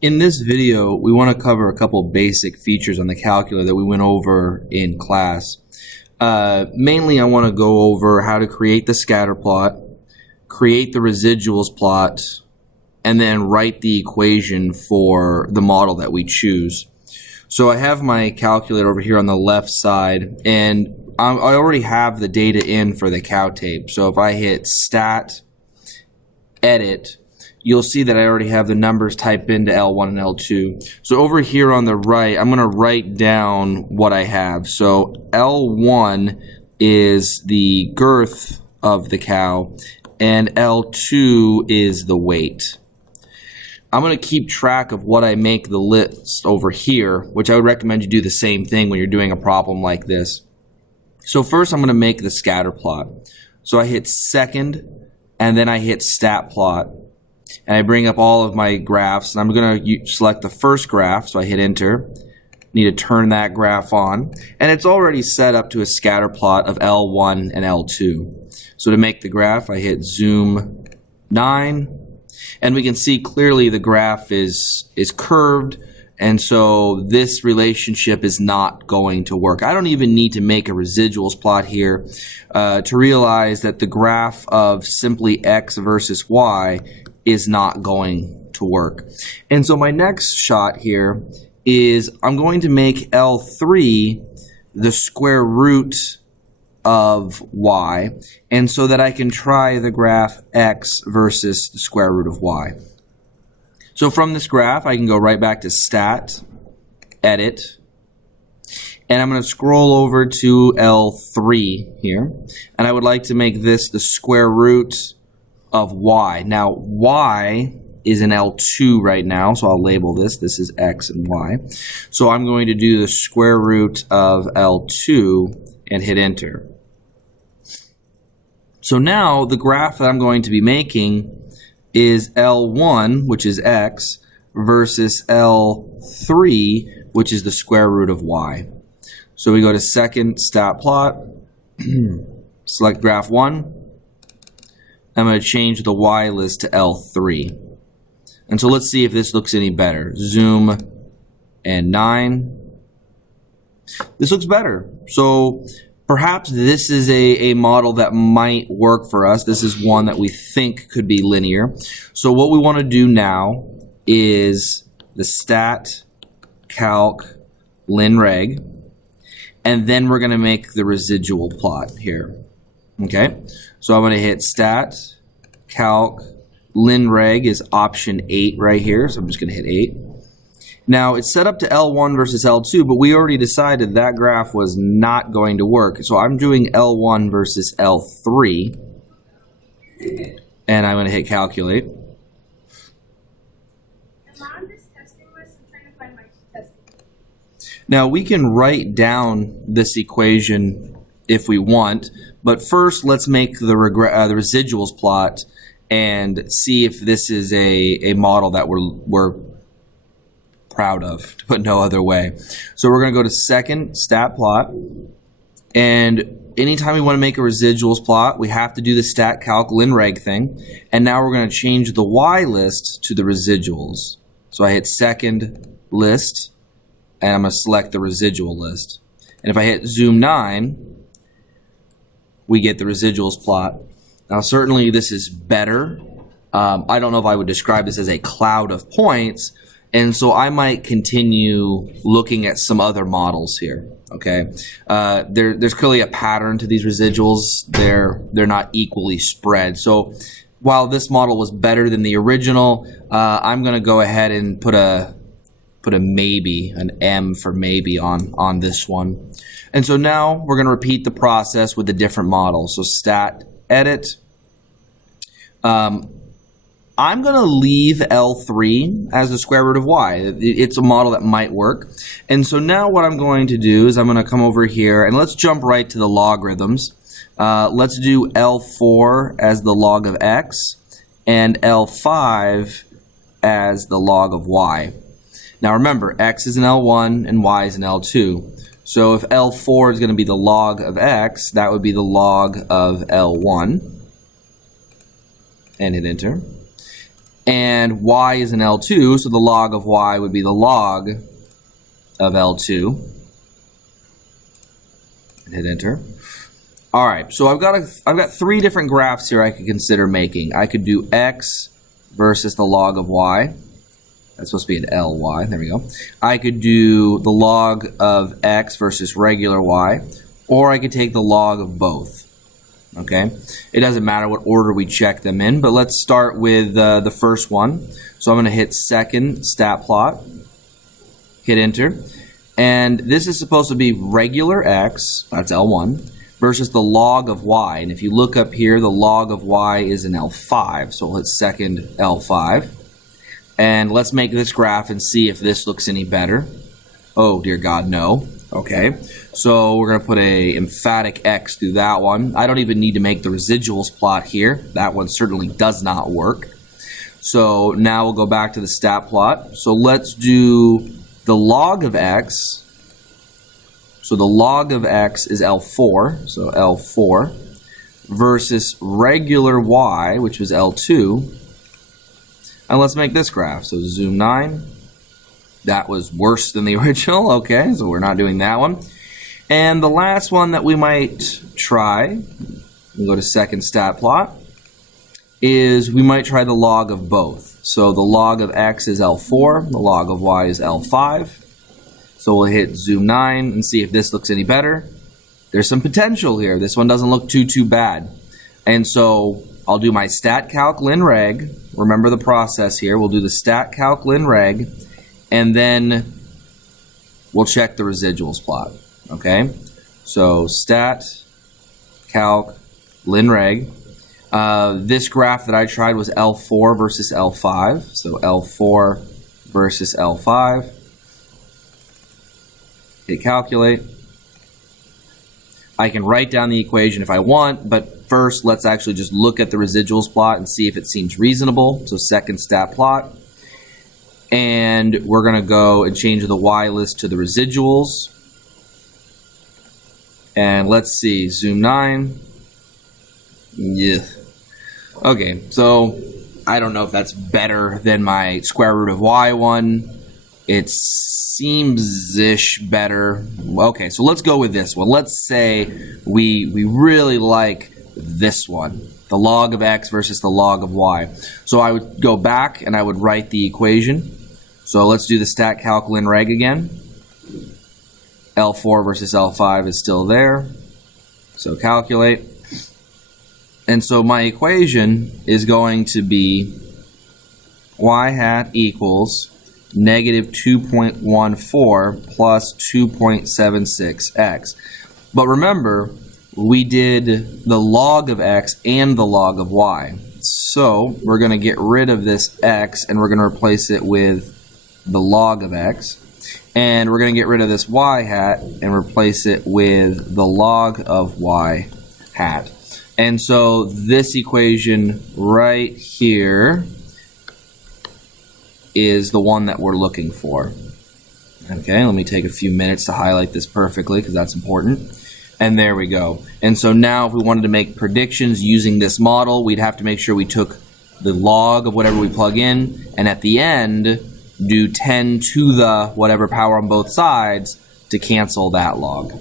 In this video, we want to cover a couple basic features on the calculator that we went over in class. Mainly, I want to go over how to create the scatter plot, create the residuals plot, and then write the equation for the model that we choose. So I have my calculator over here on the left side, and I already have the data in for the cow tape. So if I hit Stat, Edit, you'll see that I already have the numbers typed into L1 and L2. So over here on the right, I'm going to write down what I have. So L1 is the girth of the cow, and L2 is the weight. I'm going to keep track of what I make the list over here, which I would recommend you do the same thing when you're doing a problem like this. So first I'm going to make the scatter plot. So I hit second, and then I hit stat plot. And I bring up all of my graphs, and I'm going to select the first graph, so I hit enter. Need to turn that graph on, and it's already set up to a scatter plot of L1 and L2. So to make the graph, I hit zoom 9, and we can see clearly the graph is curved, and so this relationship is not going to work. I don't even need to make a residuals plot here to realize that the graph of simply x versus y is not going to work. And so my next shot here is I'm going to make L3 the square root of y, and so that I can try the graph x versus the square root of y. So from this graph, I can go right back to Stat, Edit, and I'm going to scroll over to L3 here, and I would like to make this the square root of y. Now, y is in L2 right now, so I'll label this. This is x and y. So I'm going to do the square root of L2 and hit enter. So now the graph that I'm going to be making is L1, which is x, versus L3, which is the square root of y. So we go to second stat plot, select graph 1. I'm going to change the y list to L3. And so let's see if this looks any better. Zoom and 9. This looks better. So perhaps this is a model that might work for us. This is one that we think could be linear. So what we want to do now is the stat, calc, lin reg, and then we're going to make the residual plot here. Okay, so I'm going to hit stat, calc, lin reg is option 8 right here, so I'm just going to hit 8. Now it's set up to L1 versus L2, but we already decided that graph was not going to work. So I'm doing L1 versus L3, and I'm going to hit calculate. Now we can write down this equation if we want, but first let's make the residuals plot and see if this is a model that we're proud of, to put no other way. So we're going to go to second stat plot, and anytime we want to make a residuals plot, we have to do the stat calc lin reg thing, and now we're going to change the y list to the residuals. So I hit second list, and I'm going to select the residual list. And if I hit zoom 9, we get the residuals plot. Now certainly this is better. I don't know if I would describe this as a cloud of points, and so I might continue looking at some other models here. Okay, there's clearly a pattern to these residuals. They're not equally spread. So while this model was better than the original, I'm going to go ahead and put a maybe, an M for maybe on this one. And so now we're going to repeat the process with the different models. So stat, edit. I'm going to leave L3 as the square root of y. It's a model that might work. And so now what I'm going to do is I'm going to come over here, and let's jump right to the logarithms. Let's do L4 as the log of x and L5 as the log of y. Now remember, x is in L1 and y is in L2. So if L4 is going to be the log of x, that would be the log of L1. And hit enter. And y is an L2, so the log of y would be the log of L2. And hit enter. All right, so I've got three different graphs here I could consider making. I could do x versus the log of y. That's supposed to be an ly. There we go. I could do the log of x versus regular y, or I could take the log of both. Okay, it doesn't matter what order we check them in, but let's start with the first one. So I'm going to hit second stat plot, hit enter, and this is supposed to be regular x, that's L1, versus the log of y. And if you look up here, the log of y is an L5, so we'll hit second L5. And let's make this graph and see if this looks any better. Oh, dear God, no. Okay, so we're going to put a emphatic X through that one. I don't even need to make the residuals plot here. That one certainly does not work. So now we'll go back to the stat plot. So let's do the log of X. So the log of X is L4, so L4, versus regular Y, which was L2. And let's make this graph. So zoom 9. That was worse than the original. Okay, so we're not doing that one. And the last one that we might try, we go to second stat plot, is we might try the log of both. So the log of X is L4, the log of Y is L5. So we'll hit zoom 9 and see if this looks any better. There's some potential here. This one doesn't look too bad. And so I'll do my stat calc lin reg. Remember the process here. We'll do the stat calc lin reg, and then we'll check the residuals plot. Okay? So stat calc lin reg. This graph that I tried was L4 versus L5. So L4 versus L5. Hit calculate. I can write down the equation if I want, but first let's actually just look at the residuals plot and see if it seems reasonable. So second stat plot. And we're going to go and change the Y list to the residuals. And let's see, zoom 9. Yeah. Okay, so I don't know if that's better than my square root of Y one. It seems-ish better. Okay, so let's go with this one. Let's say we really like this one, the log of X versus the log of Y. So I would go back and I would write the equation. So let's do the stat calc lin reg again. L4 versus L5 is still there. So calculate. And so my equation is going to be y hat equals negative 2.14 plus 2.76x. But remember, we did the log of x and the log of y. So we're going to get rid of this x and we're going to replace it with the log of x. And we're going to get rid of this y hat and replace it with the log of y hat. And so this equation right here is the one that we're looking for. Okay, let me take a few minutes to highlight this perfectly because that's important. And there we go. And so now if we wanted to make predictions using this model, we'd have to make sure we took the log of whatever we plug in, and at the end, do 10 to the whatever power on both sides to cancel that log.